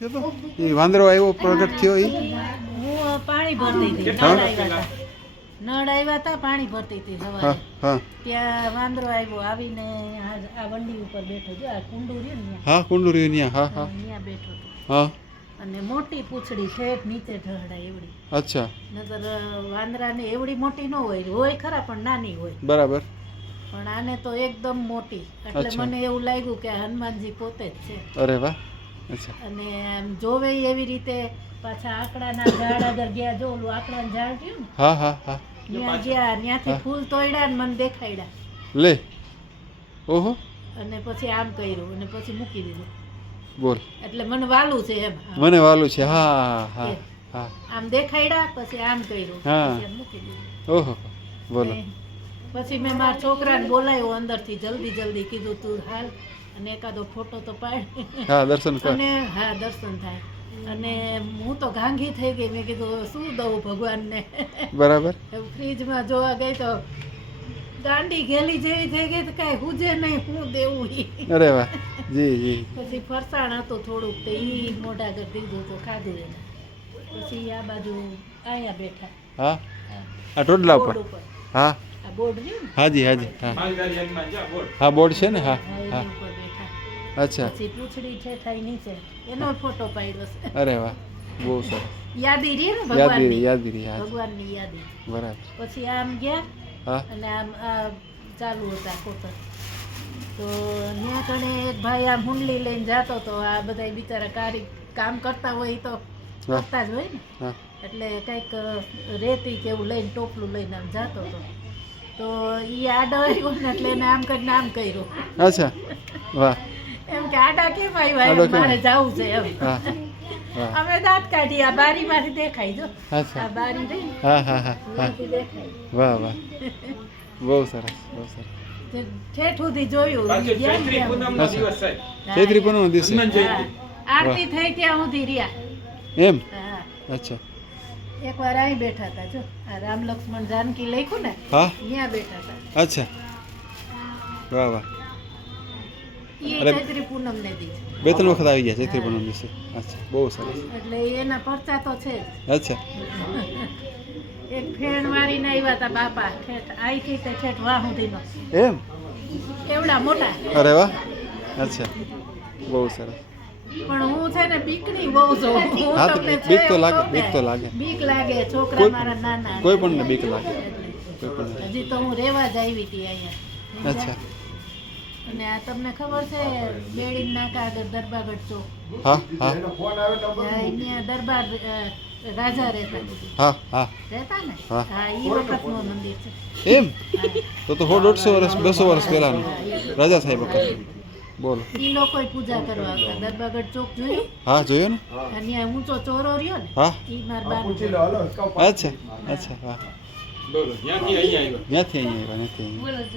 એ વાંદરો આવ્યો પ્રગટ થયો એ હું પાણી ભરતી હતી નળ આવ્યા હતા પાણી ભરતી હતી સવારે ત્યાં વાંદરો આવ્યો આવીને આ વંડી ઉપર બેઠો જો આ કુંડું રહ્યું ને હા કુંડું રહ્યું ત્યાં ત્યાં બેઠો હતો હા અને મોટી પૂંછડી ઠેઠ નીચે ઢળાય એવડી અચ્છા નતર વાંદરાને એવડી મોટી ન હોય ખરા પણ નાની હોય બરાબર પણ આને તો એકદમ મોટી એટલે મને એવું લાગ્યું કે હનુમાનજી પોતે જ છે અરે વાહ અચ્છા અને આમ જોવે એવી રીતે પાછા આકડાના ઝાડ આગળ ગયા જો ઓલું આકડાનું ઝાડ રહ્યું ને હા હા હા ત્યાં ગયા ત્યાંથી ફૂલ તોડ્યા ને મને દેખાડ્યા લે ઓહો અને પછી આમ કર્યું અને પછી મૂકી દીધું બોલ એટલે મને વાલું છે એમ મને વાલું છે હા હા હા આમ દેખાડ્યા પછી આમ કર્યું પછી આમ મૂકી દીધું ઓહો બોલો પછી મેં મારા છોકરાને બોલાવ્યો અંદરથી જલ્દી કીધું તું હાલ અને એકાદો ફોટો તો પાડ હા દર્શન કર અને હા દર્શન થાય અને હું તો ઘાંઘી થઈ ગઈ મેં કીધું શું દઉં ભગવાનને બરાબર ફ્રીજમાં જોવા ગઈ તો દાંડી ગેલી જેવી થઈ ગઈ તો કાંઈ હુજે નહીં હું દેવું ઈ અરે વાહ જી જી પછી ફરસાણ હતું થોડુંક તો ઈ મોઢા આગળ દીધું તો ખાધું એને પછી આ બાજુ અહીંયા બેઠા હા આ ટોડલા ઉપર હા આ બોર્ડ રહ્યું ને હાજી હાજી હા હા બોર્ડ છે ને હા હા એની ઉપર બેઠા અચ્છા પછી પૂંછડી છે થાય નીચે એનો ફોટો પાડ્યો છે અરે વાહ બહુ સરસ યાદી રહી ને યાદી રહી હા ભગવાનની યાદી બરાબર પછી આમ ગયા હા અને આમ આ ચાલુ હતા કોતર તો ત્યાં કણે એક ભાઈ આમ હુંડલી લઈને જતો તો આ બધા બિચારા કામ કરતા હોય એ તો કરતા જ હોય ને હા એટલે કંઈક રેતી કે એવું લઈને ટોપલું લઈને આમ જતો હતો તો એ આડો આવ્યો ને એટલે એને આમ કરીને આમ કર્યું અચ્છા વાહ એમ કે આડા કેમ આવ્યા મારે જવું છે એમ હા વાહ અમે દાંત કાઢી આ બારીમાંથી દેખાય જો અચ્છા આ બારી રહી હા હા હા હા ત્યાંથી દેખાય વાહ વાહ બહુ સરસ બહુ સરસ ઠેઠ સુધી જોયું ચૈત્રી પૂનમનો દિવસ આરતી થઈ ત્યાં સુધી રહ્યા એમ હા અચ્છા એકવાર અહીં બેઠા હતા જો આ રામ લક્ષ્મણ જાનકી લખ્યું ને હા ત્યાં બેઠા હતા અચ્છા વાહ વાહ ઈ અરે ચૈત્રી પૂનમ ને દી બે ત્રણ વખત આવી ગયા ચૈત્રી પૂનમ દિવસે અચ્છા બહુ સરસ એટલે એના પરચા તો છે જ અચ્છા એક ફેણ વાળીને આવ્યા હતા બાપા ઠેઠ અહીંથી તે ઠેઠ વાહ સુધીનો એમ એવડા મોટા અરે વાહ અચ્છા બહુ સરસ પણ હું છે ને બીકની બહુ છું હું હા તો તમને બીક છે તો એવું લાગે કહું ને, બીક તો લાગે બીક લાગે છોકરા મારા નાના કોઈ પણ ને બીક લાગે કોઈ પણ ને. હજી તો હું રેવા જ આવી હતી અહીંયા અચ્છા અને આ તમને ખબર છે બેડી નાકા આગળ દરબારગઢ ચોક હા હા અહીંયા દરબાર રાજા રહેતા હા હા રહેતા ને હા. હા ઈ વખતનું મંદિર છે એમ તો 150 વર્ષ 200 વર્ષ પહેલાનું રાજા સાહેબ વખત બોલો ઈ લોકો પૂજા કરવા આવતા દરબારગઢ ચોક જોયું હા જોયો ને અને ત્યાં ઊંચો ચોરો રહ્યો ને હા ઈ માર બાનું અચ્છા અચ્છા વાહ ત્યાંથી અહીંયા આવ્યા